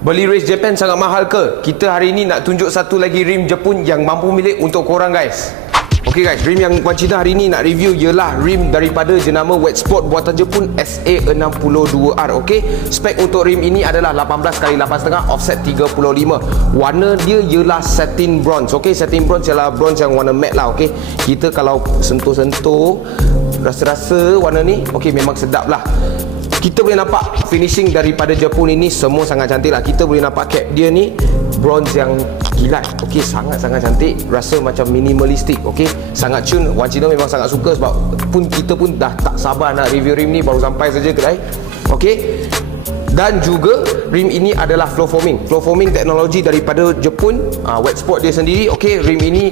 Beli race Japan sangat mahal ke? Kita hari ini nak tunjuk satu lagi rim Jepun yang mampu milik untuk korang guys. Okay guys, rim yang Wan Cina hari ini nak review ialah rim daripada jenama Wet Sport buatan Jepun SA62R. Okay, spek untuk rim ini adalah 18x8.5 offset 35. Warna dia ialah satin bronze. Okay, satin bronze ialah bronze yang warna matte lah. Okay, kita kalau sentuh-sentuh rasa-rasa warna ni, okay, memang sedap lah. Kita boleh nampak finishing daripada Jepun ini semua sangat cantik lah. Kita boleh nampak cap dia ni bronze yang kilat. Okey, sangat-sangat cantik. Rasa macam minimalistik. Okey, sangat cun. Wan Cina memang sangat suka sebab kita pun dah tak sabar nak review rim ni, baru sampai saja kedai. Okey. Dan juga rim ini adalah flow foaming. Flow foaming teknologi daripada Jepun, Wet Sport dia sendiri. Okey, rim ini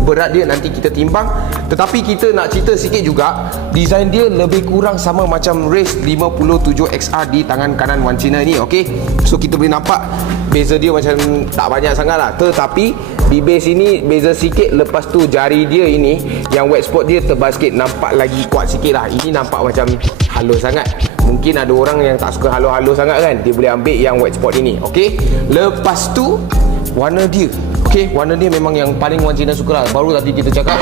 berat dia nanti kita timbang. Tetapi kita nak cerita sikit juga, design dia lebih kurang sama macam Race 57XR di tangan kanan Wan Cina ni. Okey, so kita boleh nampak beza dia macam tak banyak sangat lah. Tetapi bibir sini beza sikit. Lepas tu jari dia ini yang Wet Sport dia tebal sikit, nampak lagi kuat sikit lah. Ini nampak macam halus sangat. Mungkin ada orang yang tak suka halus-halus sangat kan, dia boleh ambil yang Wet Sport ini. Okey, lepas tu warna dia, okey, warna dia memang yang paling Wan Cina suka lah. Baru tadi kita cakap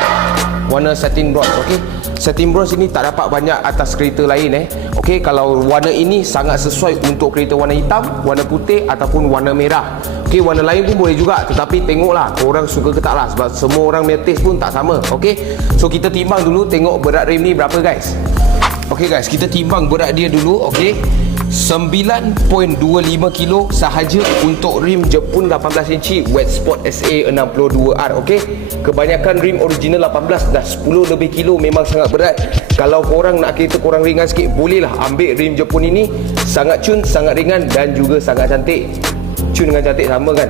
warna satin bronze. Okey, satin bronze ini tak dapat banyak atas kereta lain Okey, kalau warna ini sangat sesuai untuk kereta warna hitam, warna putih ataupun warna merah. Okey, warna lain pun boleh juga, tetapi tengoklah korang suka ke tak lah, sebab semua orang punya taste pun tak sama. Okey, so kita timbang dulu, tengok berat rim ni berapa guys. Okey guys, kita timbang berat dia dulu. Okey, 9.25 kilo sahaja untuk rim Jepun 18 inci Wet Sport SA62R. Okey, kebanyakan rim original 18 dah 10 lebih kilo, memang sangat berat. Kalau korang nak kereta korang ringan sikit, bolehlah ambil rim Jepun ini. Sangat cun, sangat ringan dan juga sangat cantik. Cun dengan cantik sama kan?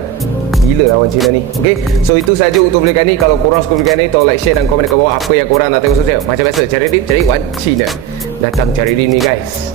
Gila lah Wan Cina ni. Okay, so itu saja untuk video kali ni. Kalau korang suka video kali ni, tolong like, share dan komen dekat bawah apa yang korang nak tengok sosial. Macam biasa, cari rim, cari Wan Cina. Datang cari rim ni guys.